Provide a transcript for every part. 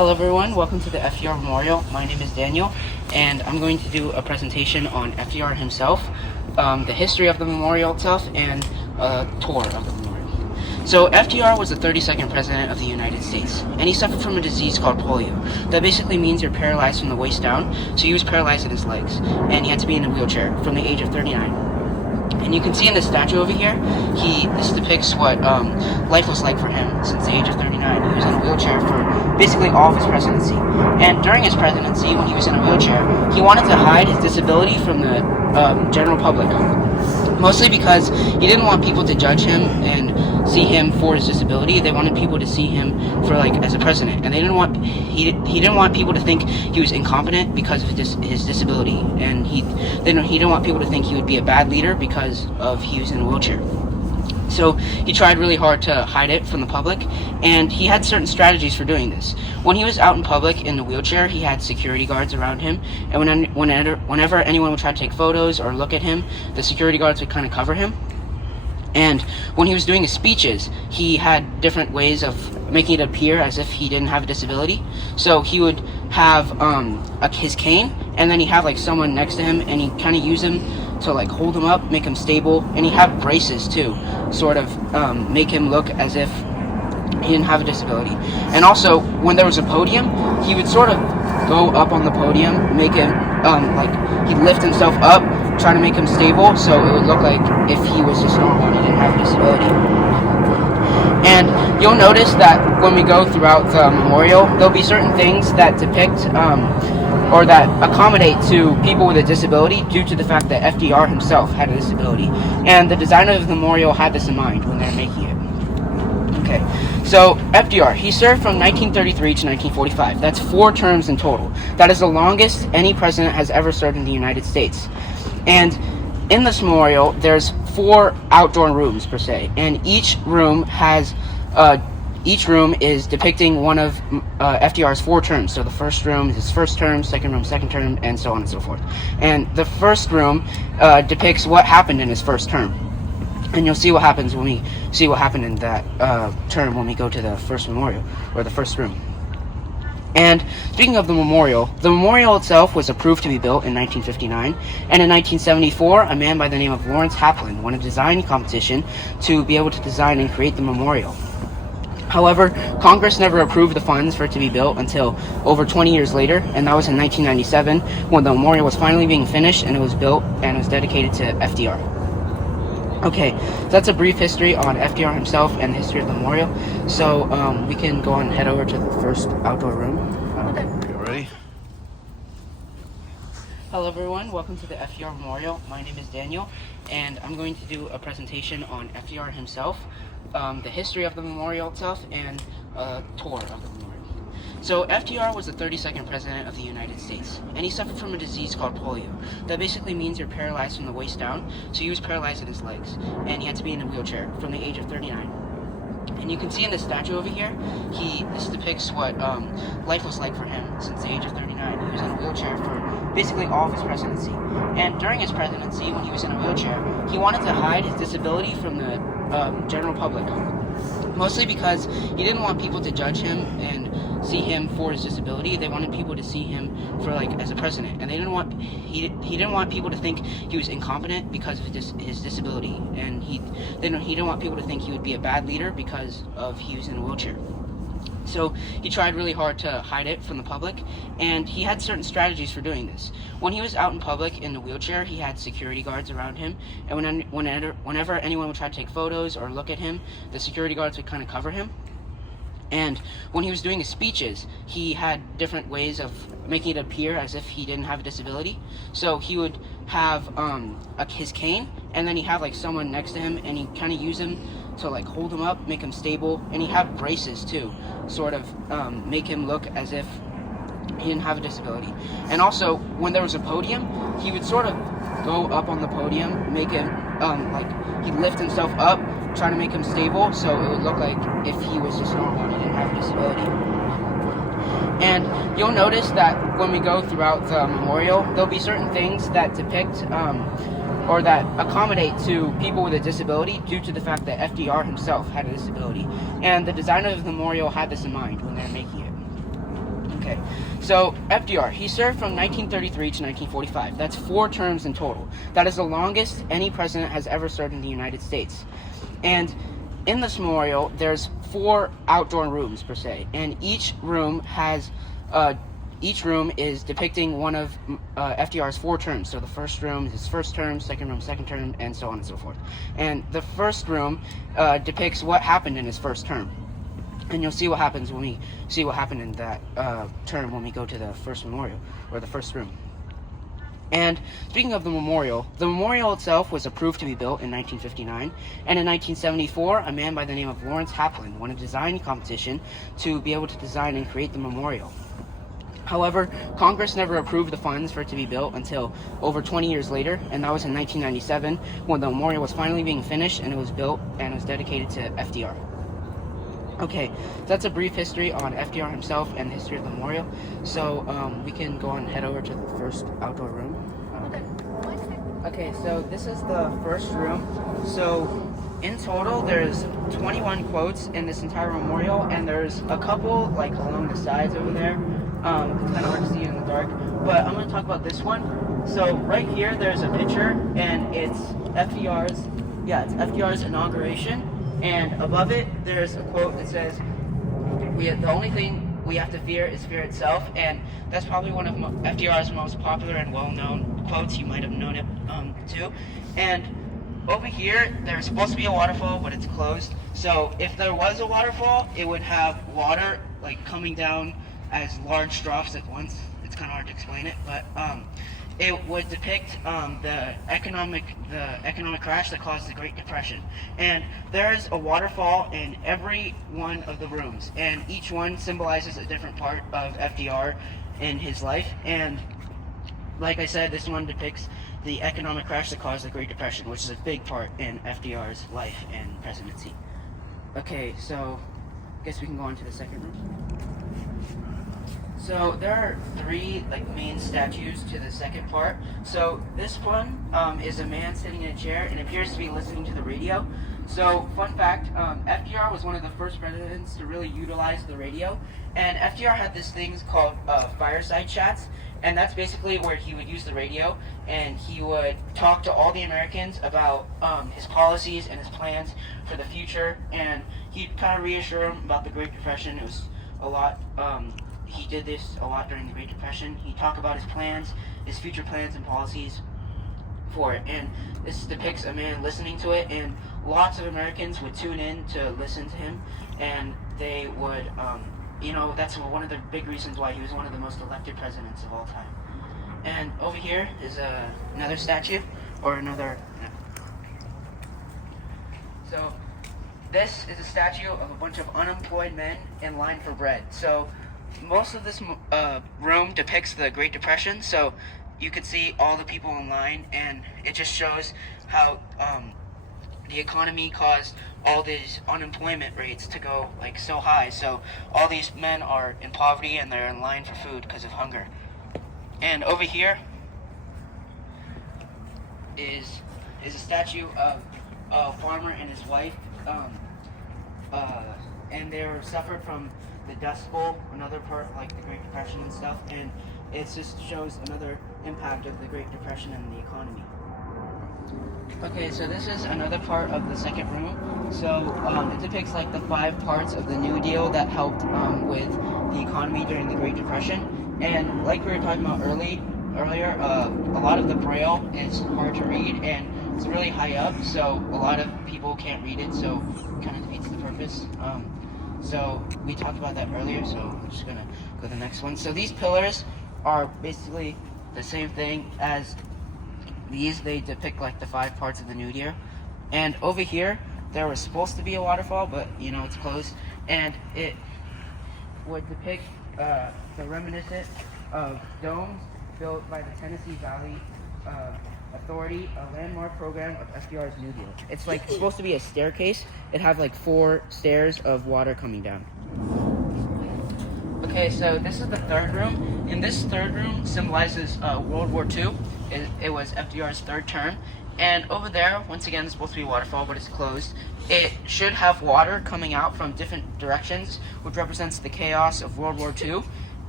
Hello everyone, welcome to the FDR Memorial. My name is Daniel, and I'm going to do a presentation on FDR himself, the history of the memorial itself, and a tour of the memorial. So FDR was the 32nd President of the United States, and he suffered from a disease called polio. That basically means you're paralyzed from the waist down, so he was paralyzed in his legs, and he had to be in a wheelchair from the age of 39. And you can see in this statue over here, this depicts what life was like for him since the age of 39. He was in a wheelchair for basically all of his presidency. And during his presidency, when he was in a wheelchair, he wanted to hide his disability from the general public. Mostly because he didn't want people to judge him and see him for his disability. They wanted people to see him for as a president, and he didn't want people to think he was incompetent because of his disability, and he didn't want people to think he would be a bad leader because of he was in a wheelchair. So he tried really hard to hide it from the public, and he had certain strategies for doing this. When he was out in public in the wheelchair, he had security guards around him, and whenever anyone would try to take photos or look at him, the security guards would kind of cover him. And when he was doing his speeches, he had different ways of making it appear as if he didn't have a disability. So he would have his cane, and then he'd have someone next to him, and he'd kind of use him to hold him up, make him stable, and he'd have braces too, sort of make him look as if he didn't have a disability. And also, when there was a podium, he would sort of go up on the podium, make him he'd lift himself up, try to make him stable, so it would look like if he was just normal and he didn't have a disability. And you'll notice that when we go throughout the memorial, there'll be certain things that depict or that accommodate to people with a disability due to the fact that FDR himself had a disability. And the designer of the memorial had this in mind when they're making it. Okay, so FDR, he served from 1933 to 1945. That's 4 terms in total. That is the longest any president has ever served in the United States. And in this memorial, there's 4 outdoor rooms per se, and each room is depicting one of FDR's 4 terms. So the first room is his first term, second room, second term, and so on and so forth. And the first room depicts what happened in his first term. And you'll see what happens when we see what happened in that term when we go to the first memorial, or the first room. And speaking of the memorial itself was approved to be built in 1959, and in 1974, a man by the name of Lawrence Haplin won a design competition to be able to design and create the memorial. However, Congress never approved the funds for it to be built until over 20 years later, and that was in 1997, when the memorial was finally being finished and it was built and it was dedicated to FDR. Okay, so that's a brief history on FDR himself and the history of the memorial. So we can go on and head over to the first outdoor room. Okay. You ready? Hello everyone, welcome to the FDR Memorial. My name is Daniel, and I'm going to do a presentation on FDR himself, the history of the memorial itself, and a tour of the memorial. So FDR was the 32nd President of the United States, and he suffered from a disease called polio. That basically means you're paralyzed from the waist down, so he was paralyzed in his legs, and he had to be in a wheelchair from the age of 39. And you can see in this statue over here, this depicts what life was like for him since the age of 39. He was in a wheelchair for basically all of his presidency. And during his presidency, when he was in a wheelchair, he wanted to hide his disability from the general public. Mostly because he didn't want people to judge him and see him for his disability. They wanted people to see him for as a president, and he didn't want people to think he was incompetent because of his disability, and he didn't want people to think he would be a bad leader because of he was in a wheelchair. So he tried really hard to hide it from the public, and he had certain strategies for doing this. When he was out in public in the wheelchair, he had security guards around him, and whenever anyone would try to take photos or look at him, the security guards would kind of cover him. And when he was doing his speeches, he had different ways of making it appear as if he didn't have a disability. So he would have his cane, and then he'd have someone next to him, and he'd kind of use him to hold him up, make him stable, and he'd have braces too, sort of make him look as if he didn't have a disability. And also, when there was a podium, he would sort of go up on the podium, make him he'd lift himself up, try to make him stable, so it would look like if he was just normal and he didn't have a disability. And you'll notice that when we go throughout the memorial, there'll be certain things that depict or that accommodate to people with a disability due to the fact that FDR himself had a disability. And the designer of the memorial had this in mind when they're making it. Okay, so FDR, he served from 1933 to 1945. That's 4 terms in total. That is the longest any president has ever served in the United States. And in this memorial, there's 4 outdoor rooms per se, and each room is depicting one of FDR's 4 terms. So the first room is his first term, second term, and so on and so forth. And the first room depicts what happened in his first term. And you'll see what happens when we see what happened in that term when we go to the first memorial, or the first room. And speaking of the memorial itself was approved to be built in 1959, and in 1974, a man by the name of Lawrence Haplin won a design competition to be able to design and create the memorial. However, Congress never approved the funds for it to be built until over 20 years later, and that was in 1997, when the memorial was finally being finished and it was built and it was dedicated to FDR. Okay, so that's a brief history on FDR himself and the history of the memorial. So we can go on and head over to the first outdoor room. Okay, so this is the first room. So in total, there's 21 quotes in this entire memorial, and there's a couple like along the sides over there. It's kind of hard to see in the dark, but I'm going to talk about this one. So right here, there's a picture, and it's FDR's inauguration. And above it, there's a quote that says, "The only thing we have to fear is fear itself." And that's probably one of FDR's most popular and well-known quotes. You might have known it too. And over here, there's supposed to be a waterfall, but it's closed. So if there was a waterfall, it would have water like coming down as large drops at once. It's kind of hard to explain it, but it would depict the economic crash that caused the Great Depression. And there's a waterfall in every one of the rooms, and each one symbolizes a different part of FDR in his life. And like I said, this one depicts the economic crash that caused the Great Depression, which is a big part in FDR's life and presidency. Okay, so I guess we can go on to the second room. So there are 3 main statues to the second part. So this one is a man sitting in a chair and appears to be listening to the radio. So fun fact, FDR was one of the first presidents to really utilize the radio. And FDR had this thing called fireside chats. And that's basically where he would use the radio and he would talk to all the Americans about his policies and his plans for the future. And he'd kind of reassure them about the Great Depression. It was a lot... He did this a lot during the Great Depression. He'd talk about his plans, his future plans and policies for it. And this depicts a man listening to it, and lots of Americans would tune in to listen to him, and they would, that's one of the big reasons why he was one of the most elected presidents of all time. And over here is another statue, or another... So this is a statue of a bunch of unemployed men in line for bread. So most of this room depicts the Great Depression, so you could see all the people in line, and it just shows how the economy caused all these unemployment rates to go so high. So all these men are in poverty and they're in line for food because of hunger. And over here is a statue of a farmer and his wife, and they suffered from the Dust Bowl, another part like the Great Depression and stuff, and it just shows another impact of the Great Depression and the economy. Okay, so this is another part of the second room. So it depicts the 5 parts of the New Deal that helped with the economy during the Great Depression. And like we were talking about earlier, a lot of the Braille is hard to read and it's really high up, so a lot of people can't read it, so it kind of defeats the purpose. So we talked about that earlier, so I'm just going to go to the next one. So these pillars are basically the same thing as these. They depict the 5 parts of the New Deal. And over here, there was supposed to be a waterfall, but it's closed. And it would depict the reminiscent of domes built by the Tennessee Valley Authority, a landmark program of FDR's New Deal. It's supposed to be a staircase. It have 4 stairs of water coming down. Okay, so this is the third room. And this third room symbolizes World War II. It was FDR's 3rd term. And over there, once again, it's supposed to be a waterfall, but it's closed. It should have water coming out from different directions, which represents the chaos of World War II.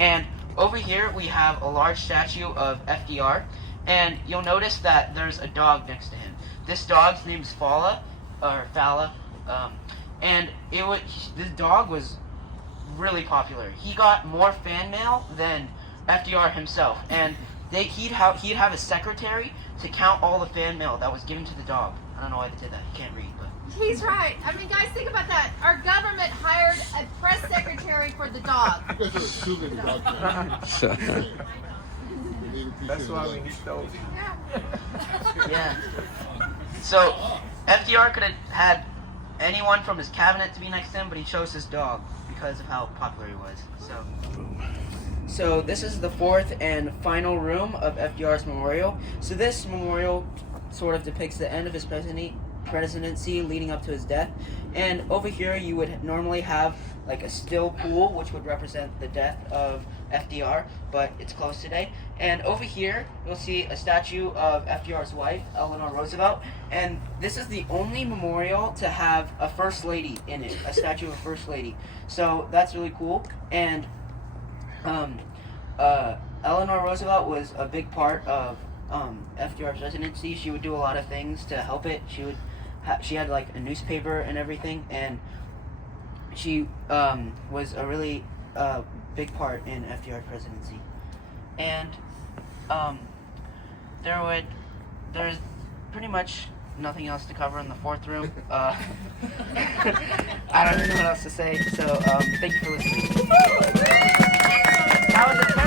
And over here we have a large statue of FDR, and you'll notice that there's a dog next to him. This dog's name is Fala, and this dog was really popular. He got more fan mail than FDR himself, and he'd have a secretary to count all the fan mail that was given to the dog. I don't know why they did that. He can't read, but he's right. I mean, guys, think about that. Our government hired a press secretary for the dog. That's why we need those. yeah. So FDR could have had anyone from his cabinet to be next to him, but he chose his dog because of how popular he was. So this is the fourth and final room of FDR's memorial. So this memorial sort of depicts the end of his presidency leading up to his death. And over here you would normally have like a still pool, which would represent the death of FDR, but it's closed today. And over here you'll see a statue of FDR's wife, Eleanor Roosevelt. And this is the only memorial to have a first lady in it, a statue of a first lady. So that's really cool. And Eleanor Roosevelt was a big part of FDR's presidency. She would do a lot of things to help it. She had like a newspaper and everything, and she was a really big part in FDR's presidency. And there's pretty much nothing else to cover in the fourth room. I don't know what else to say. So thank you for listening. How was it?